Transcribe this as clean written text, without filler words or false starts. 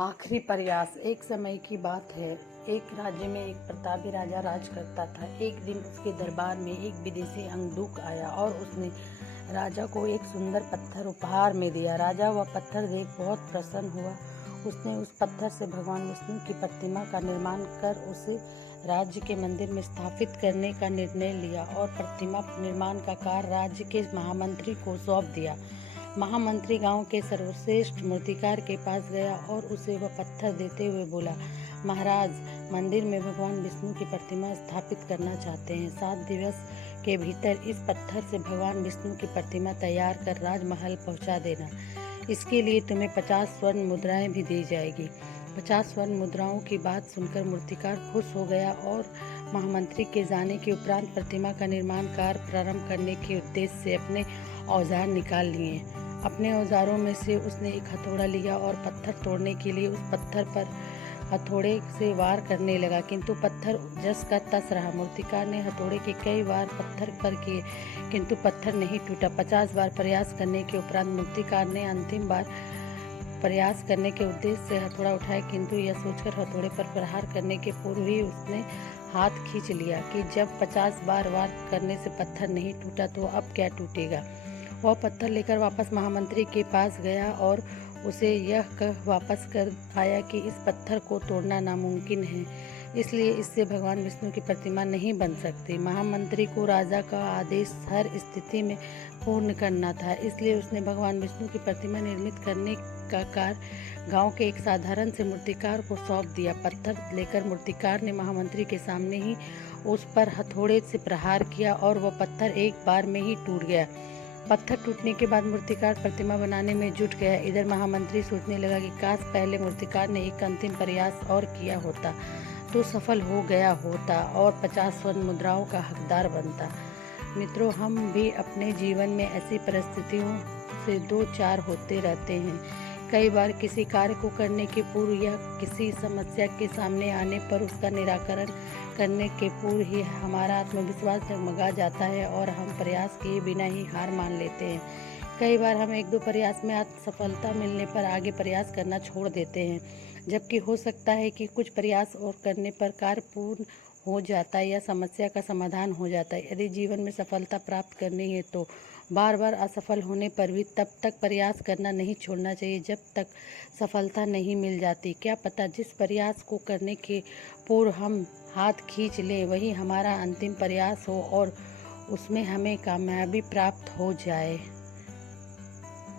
आखिरी प्रयास। एक समय की बात है, एक राज्य में एक प्रतापी राजा राज करता था। एक दिन उसके दरबार में एक विदेशी अंगदूत आया और उसने राजा को एक सुंदर पत्थर उपहार में दिया। राजा वह पत्थर देख बहुत प्रसन्न हुआ। उसने उस पत्थर से भगवान विष्णु की प्रतिमा का निर्माण कर उसे राज्य के मंदिर में स्थापित करने का निर्णय लिया और प्रतिमा निर्माण का कार्य राज्य के महामंत्री को सौंप दिया। महामंत्री गांव के सर्वश्रेष्ठ मूर्तिकार के पास गया और उसे वह पत्थर देते हुए बोला, महाराज, मंदिर में भगवान विष्णु की प्रतिमा स्थापित करना चाहते हैं। 7 दिवस के भीतर इस पत्थर से भगवान विष्णु की प्रतिमा तैयार कर राजमहल पहुंचा देना। इसके लिए तुम्हें 50 स्वर्ण मुद्राएं भी दी जाएगी। 50 स्वर्ण मुद्राओं की बात सुनकर मूर्तिकार खुश हो गया और महामंत्री के जाने के उपरांत प्रतिमा का निर्माण कार्य प्रारंभ करने के उद्देश्य से अपने औजार निकाल लिए। अपने औजारों में से उसने एक हथौड़ा लिया और पत्थर तोड़ने के लिए उस पत्थर पर हथौड़े से वार करने लगा, किंतु पत्थर जस का तस रहा। मूर्तिकार ने हथौड़े के कई वार पत्थर पर किए, किंतु पत्थर नहीं टूटा। 50 बार प्रयास करने के उपरांत मूर्तिकार ने अंतिम बार प्रयास करने के उद्देश्य से हथौड़ा उठाया, किंतु यह सोचकर हथौड़े पर प्रहार करने के पूर्व ही उसने हाथ खींच लिया कि जब 50 बार वार करने से पत्थर नहीं टूटा तो अब क्या टूटेगा। वह पत्थर लेकर वापस महामंत्री के पास गया और उसे यह कह वापस कर आया कि इस पत्थर को तोड़ना नामुमकिन है, इसलिए इससे भगवान विष्णु की प्रतिमा नहीं बन सकती। महामंत्री को राजा का आदेश हर स्थिति में पूर्ण करना था, इसलिए उसने भगवान विष्णु की प्रतिमा निर्मित करने का कार्य गांव के एक साधारण से मूर्तिकार को सौंप दिया। पत्थर लेकर मूर्तिकार ने महामंत्री के सामने ही उस पर हथौड़े से प्रहार किया और वह पत्थर एक बार में ही टूट गया। पत्थर टूटने के बाद मूर्तिकार प्रतिमा बनाने में जुट गया। इधर महामंत्री सोचने लगा कि काश पहले मूर्तिकार ने एक अंतिम प्रयास और किया होता तो सफल हो गया होता और 50 स्वर्ण मुद्राओं का हकदार बनता। मित्रों, हम भी अपने जीवन में ऐसी परिस्थितियों से दो चार होते रहते हैं। कई बार किसी कार्य को करने के पूर्व या किसी समस्या के सामने आने पर उसका निराकरण करने के पूर्व ही हमारा आत्मविश्वास डगमगा जाता है और हम प्रयास किए बिना ही हार मान लेते हैं। कई बार हम 1-2 प्रयास में असफलता मिलने पर आगे प्रयास करना छोड़ देते हैं, जबकि हो सकता है कि कुछ प्रयास और करने पर कार्य पूर्ण हो जाता है या समस्या का समाधान हो जाता है। यदि जीवन में सफलता प्राप्त करनी है तो बार बार असफल होने पर भी तब तक प्रयास करना नहीं छोड़ना चाहिए जब तक सफलता नहीं मिल जाती। क्या पता जिस प्रयास को करने के पूर्व हम हाथ खींच लें वही हमारा अंतिम प्रयास हो और उसमें हमें कामयाबी प्राप्त हो जाए।